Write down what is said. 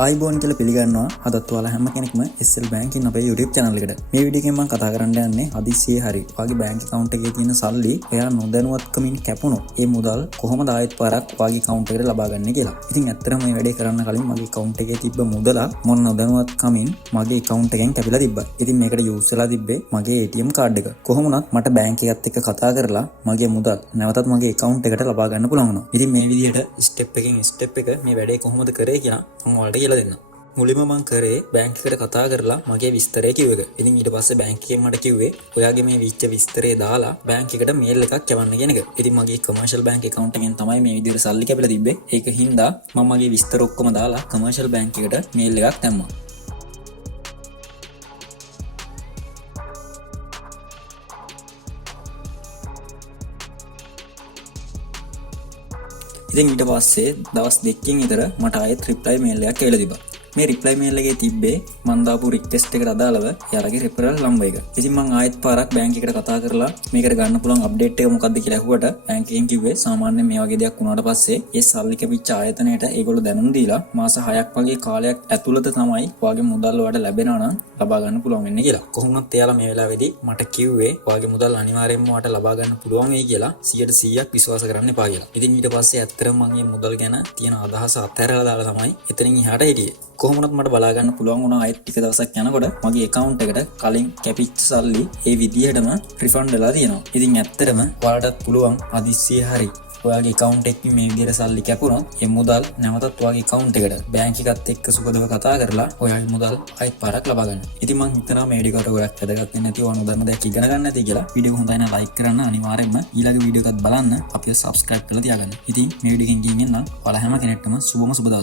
ආයිබෝන් කියලා පිළිගන්නවා අදත් ඔයාලා හැම කෙනෙක්ම SL banking අපේ YouTube channel එකට. මේ වීඩියෝ එකෙන් මම කතා කරන්න යන්නේ හදිස්සියේ හරි ඔයාගේ bank account එකේ තියෙන සල්ලි ඔයා නොදැනුවත්කමින් කැපුණොත් ඒ මුදල් කොහොමද ආයෙත් පාරක් ඔයාගේ account එකට ලබා ගන්න කියලා. ඉතින් ඇත්තටම මේ වැඩේ කරන්න කලින් මගේ account එකේ තිබ්බ මුදල මොන නොදැනුවත්කමින් මගේ account එකෙන් කැපිලා තිබ්බා. ඉතින් මේකට use වෙලා තිබ්බේ මගේ ATM card එක. කොහොම වුණත් මට bank එකත් එක්ක කතා කරලා මගේ මුදල් නැවතත් මගේ account එකට ලබා ගන්න පුළුවන් වුණා. ඉතින් මේ විදිහට step එකෙන් step එක මේ වැඩේ කොහොමද කරේ කියලා මම ඔයාලට කියලා දෙන්න. මුලින්ම මම කරේ බැංක් එකට කතා කරලා මගේ විස්තරය කිව්ව එක. ඉතින් ඊට පස්සේ බැංක් එකෙන් මට කිව්වේ ඔයාගේ මේ විච්ච විස්තරය දාලා බැංක් එකට මේල් එකක් යවන්න කියන එක. ඉතින් මගේ කමර්ෂල් බැංක් account එකෙන් තමයි මේ විදිහට සල්ලි කැපිලා තිබ්බේ. ඒක හින්දා මම මගේ විස්තර ඔක්කොම දාලා කමර්ෂල් බැංක් එකට මේල් එකක් දැම්මා. ඉතින් ඊට පස්සේ දවස් දෙකකින් විතර මට ආයෙත් රිප්ලයි මේල් එකක් එවලා තිබ්බා. මේ රිප්ලයි මේල් එකේ තිබ්බේ මන් දාපු රික්වෙස්ට් එකට අදාළව එයාලගේ රෙෆරල් නම්බර් එක. ඉතින් මම ආයෙත් පාරක් බැංක් එකට කතා කරලා මේකට ගන්න පුළුවන් අප්ඩේට් එක මොකක්ද කියලා අහුවට බැංක් එකෙන් කිව්වේ සාමාන්‍යයෙන් මේ වගේ දෙයක් වුණාට පස්සේ ඒ සල්ලි කැපිච්ච ආයතනයට ඒගොල්ලෝ දැනුම් දීලා මාස 6ක් වගේ කාලයක් ඇතුළත තමයි ඔයාගේ මුදල් වලට ලැබෙනවා නම් ලබා ගන්න පුළුවන් වෙන්නේ කියලා. කොහොමවත් එයාලා මේ වෙලාවේදී මට කිව්වේ ඔයාගේ මුදල් අනිවාර්යයෙන්ම ඔයාට ලබා ගන්න පුළුවන් වෙයි කියලා 100%ක් විශ්වාස කරන්න එපා කියලා. ඉතින් ඊට පස්සේ ඇත්තටම මම මේ මුදල් ගැන තියෙන අදහස අත්හැරලා දාලා තමයි එතනින් එහාට හිටියේ. කොහොමවත් මට බලා ගන්න පුළුවන් වුණා ආයෙත් ටික දවසක් යනකොට මගේ account එකට කලින් කැපිච්ච සල්ලි ඒ විදිහටම රිෆන්ඩ් වෙලා තියෙනවා. ඉතින් ඇත්තටම ඔයාලටත් පුළුවන් හදිස්සියේ හරි ඔයාගේ account එකකින් මේ විදිහට සල්ලි කැපුණොත් ඒ මුදල් නැවතත් ඔයාගේ account එකට බැංක් එකත් එක්ක සුබදව කතා කරලා ඔයාගේ මුදල් ආයෙත් පාරක් ලබා ගන්න. ඉතින් මම හිතනවා මේ වීඩියෝ එකට ගොඩක් වැදගත් වෙන්නේ නැති ඕන උදාහරණ දෙයක් ඉගෙන ගන්න නැති කියලා. වීඩියෝ හොඳයි නම් like කරන්න අනිවාර්යයෙන්ම ඊළඟ වීඩියෝ එකත් බලන්න අපිව subscribe කරලා තියාගන්න. ඉතින් මේ වීඩියෝ එකෙන් ගිහින් එන්න ඔයාලා හැම කෙනෙක්ටම සුබම සුබ දවසක්.